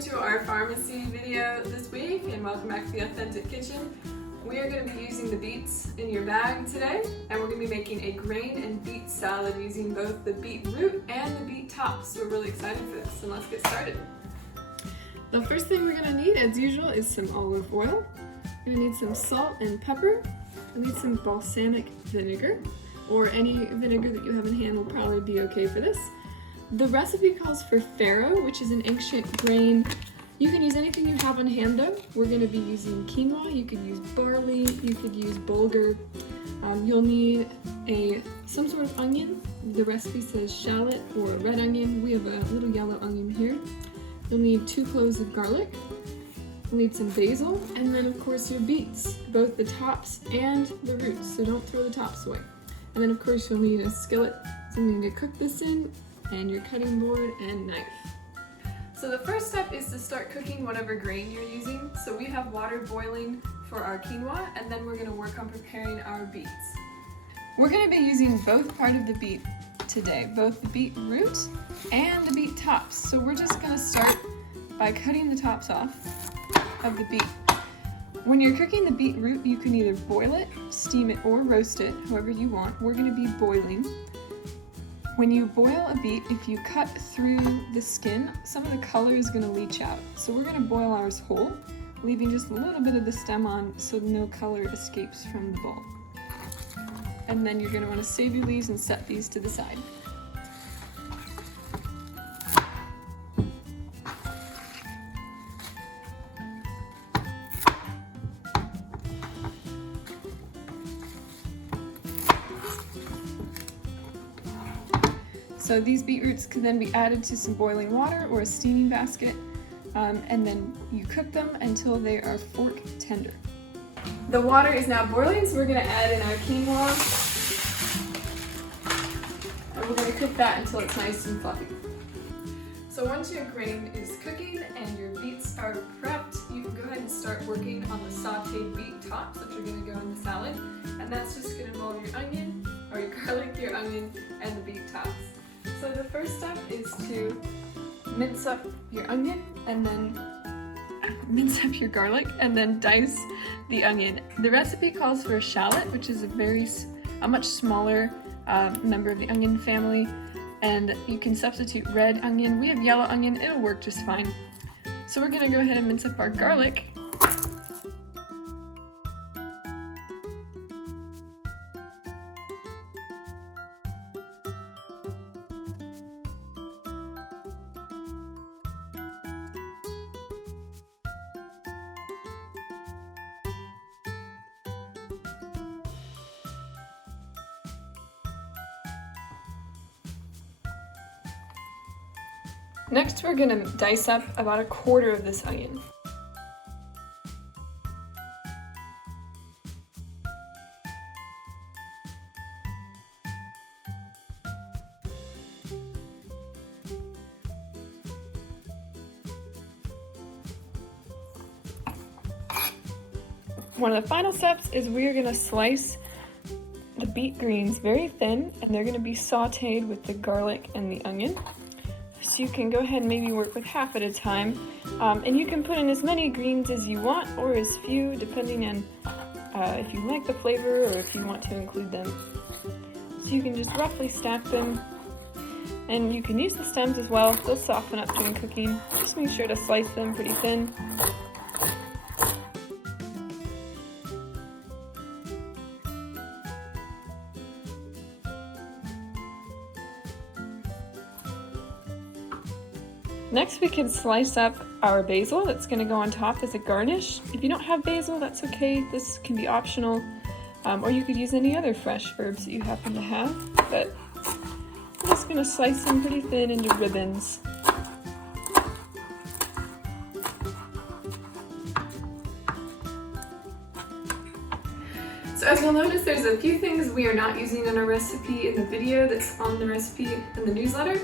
welcome to our FARMacy video this week, and welcome back to the Authentic Kitchen. We are going to be using the beets in your bag today, and we're going to be making a grain and beet salad using both the beet root and the beet tops. So we're really excited for this, and let's get started. The first thing we're going to need, as usual, is some olive oil. We're going to need some salt and pepper. We'll need some balsamic vinegar, or any vinegar that you have in hand will probably be okay for this. The recipe calls for farro, which is an ancient grain. You can use anything you have on hand though. We're going to be using quinoa, you could use barley, you could use bulgur. You'll need some sort of onion. The recipe says shallot or a red onion. We have a little yellow onion here. You'll need 2 cloves of garlic. You'll need some basil, and then of course your beets, both the tops and the roots, so don't throw the tops away. And then of course you'll need a skillet, something to cook this in, and your cutting board and knife. So the first step is to start cooking whatever grain you're using. So we have water boiling for our quinoa, and then we're going to work on preparing our beets. We're going to be using both part of the beet today, both the beet root and the beet tops. So we're just going to start by cutting the tops off of the beet. When you're cooking the beet root, you can either boil it, steam it, or roast it, however you want. We're going to be boiling. When you boil a beet, if you cut through the skin, some of the color is going to leach out. So we're going to boil ours whole, leaving just a little bit of the stem on so no color escapes from the bulb. And then you're going to want to save your leaves and set these to the side. So these beetroots can then be added to some boiling water or a steaming basket, and then you cook them until they are fork tender. The water is now boiling, so we're going to add in our quinoa, and we're going to cook that until it's nice and fluffy. So once your grain is cooking and your beets are prepped, you can go ahead and start working on the sauteed beet tops, which are going to go in the salad, and that's just going to involve your onion, or your garlic, your onion, and the beet tops. So the first step is to mince up your onion, and then mince up your garlic, and then dice the onion. The recipe calls for a shallot, which is a much smaller member of the onion family, and you can substitute red onion. We have yellow onion, it'll work just fine. So we're going to go ahead and mince up our garlic. Next, we're going to dice up about 1/4 of this onion. One of the final steps is we're going to slice the beet greens very thin, and they're going to be sauteed with the garlic and the onion. So you can go ahead and maybe work with half at a time, and you can put in as many greens as you want or as few, depending on if you like the flavor or if you want to include them. So you can just roughly stack them, and you can use the stems as well. They'll soften up during cooking. Just make sure to slice them pretty thin. Next, we can slice up our basil. That's going to go on top as a garnish. If you don't have basil, that's okay. This can be optional, or you could use any other fresh herbs that you happen to have. But I'm just going to slice them pretty thin into ribbons. So as you'll notice, there's a few things we are not using in our recipe in the video that's on the recipe in the newsletter.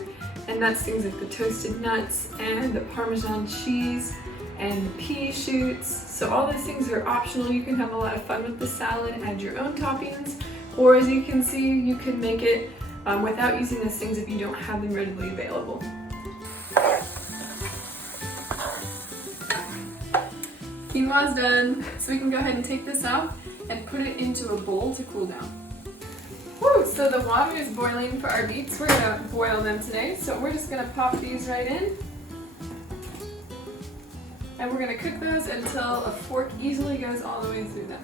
And that's things like the toasted nuts and the Parmesan cheese and the pea shoots. So all those things are optional. You can have a lot of fun with the salad and add your own toppings. Or as you can see, you can make it without using those things if you don't have them readily available. quinoa is done, so we can go ahead and take this out and put it into a bowl to cool down. Woo! So the water is boiling for our beets. We're gonna boil them today, so we're just gonna pop these right in. And we're gonna cook those until a fork easily goes all the way through them.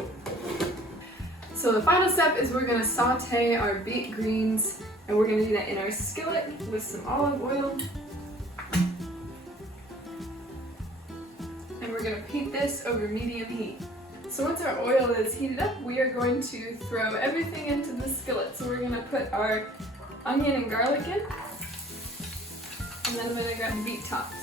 So the final step is we're gonna saute our beet greens, and we're gonna do that in our skillet with some olive oil. And we're gonna heat this over medium heat. So once our oil is heated up, we are going to throw everything into the skillet. So we're gonna put our onion and garlic in, and then I'm gonna grab the beet tops.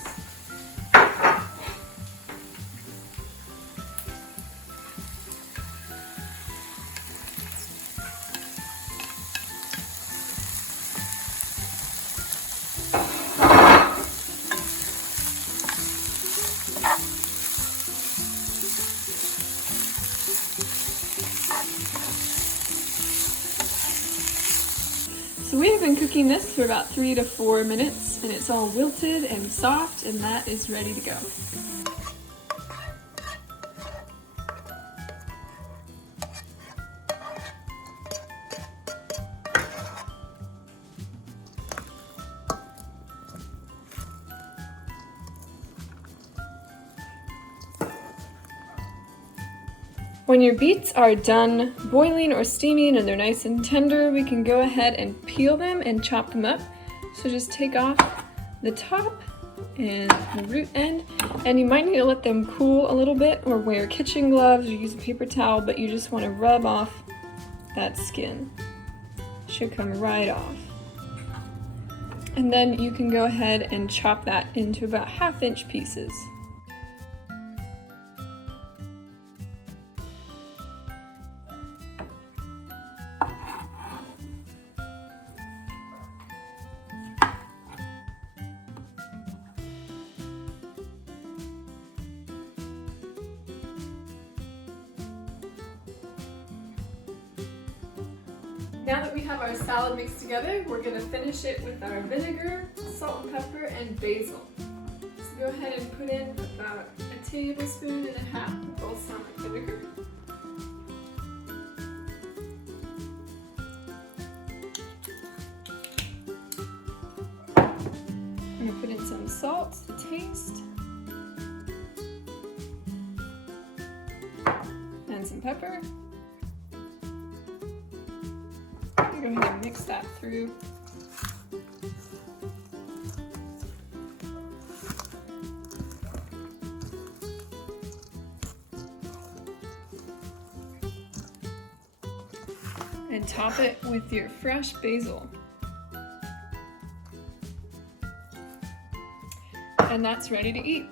So we have been cooking this for about 3 to 4 minutes, and it's all wilted and soft, and that is ready to go. When your beets are done boiling or steaming and they're nice and tender, we can go ahead and peel them and chop them up. So just take off the top and the root end, and you might need to let them cool a little bit or wear kitchen gloves or use a paper towel, but you just want to rub off that skin. Should come right off. And then you can go ahead and chop that into about 1/2-inch pieces. Now that we have our salad mixed together, we're going to finish it with our vinegar, salt and pepper, and basil. So go ahead and put in about 1.5 tablespoons of balsamic vinegar. I'm going to put in some salt to taste, and some pepper. Go ahead and mix that through. And top it with your fresh basil. And that's ready to eat.